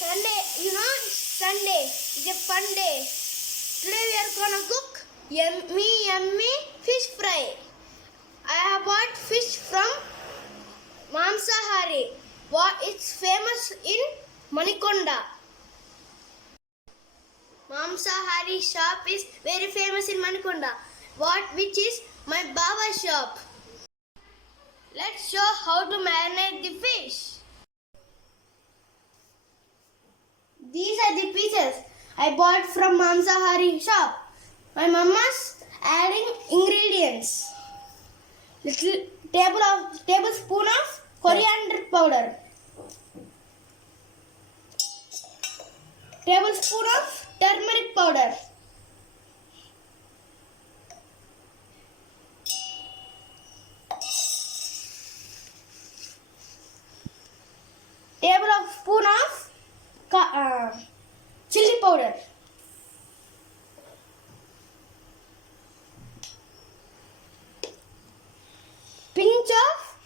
Sunday, Sunday is a fun day. Today we are gonna cook yummy fish fry. I have bought fish from Mamsahari. It's famous in Manikonda. Mamsahari shop is very famous in Manikonda. Which is my Baba shop. Let's show how to marinate the fish. These are the pieces I bought from Mamsahari shop. My mama's adding ingredients. Little tablespoon of coriander powder. Tablespoon of turmeric powder. Tablespoon of chili powder. Pinch of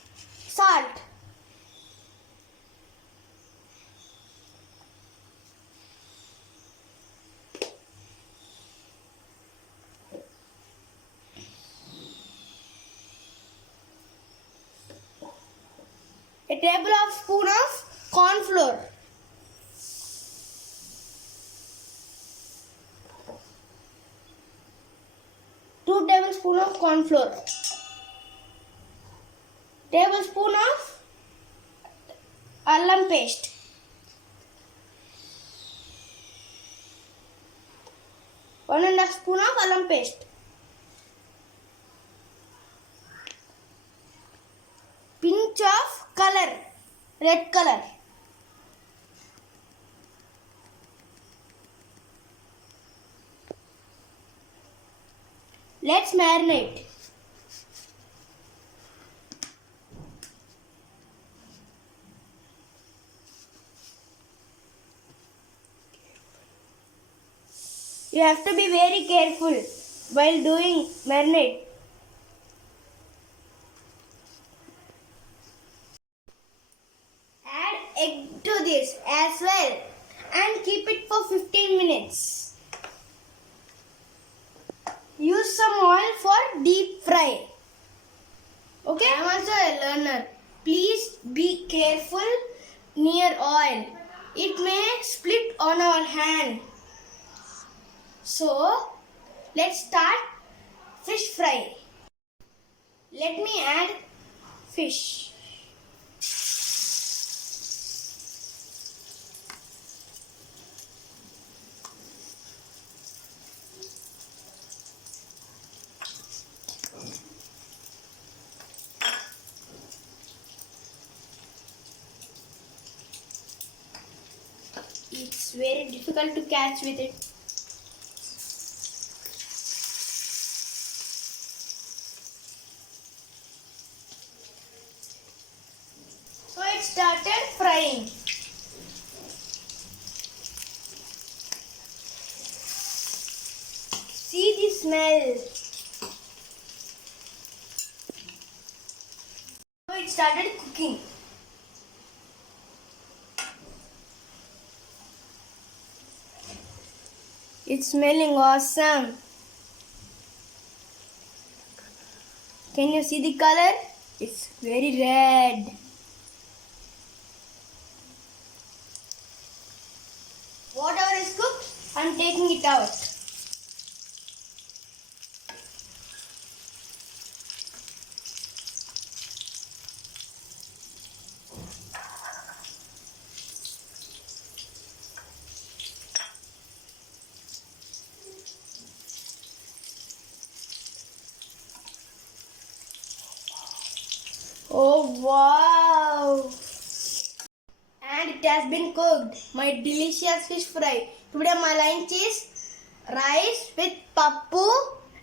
salt. A tablespoon of corn flour. Two tablespoons of corn flour. Tablespoon of alum paste. One and a half spoon of alum paste. Pinch of color, red color. Let's marinate. You have to be very careful while doing marinade. Add egg to this as well and keep it for 15 minutes. Use some oil for deep fry. Okay? I am also a learner. Please be careful near oil. It may split on our hand. So, let's start fish fry. Let me add fish. It's very difficult to catch with it. So it started frying. See the smell. So it started cooking. It's smelling awesome. Can you see the color? It's very red. Whatever is cooked, I'm taking it out. Oh wow! And it has been cooked. My delicious fish fry. Today my lunch is rice with pappu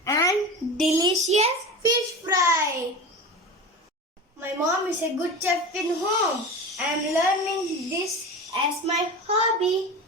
and delicious fish fry. My mom is a good chef in home. I am learning this as my hobby.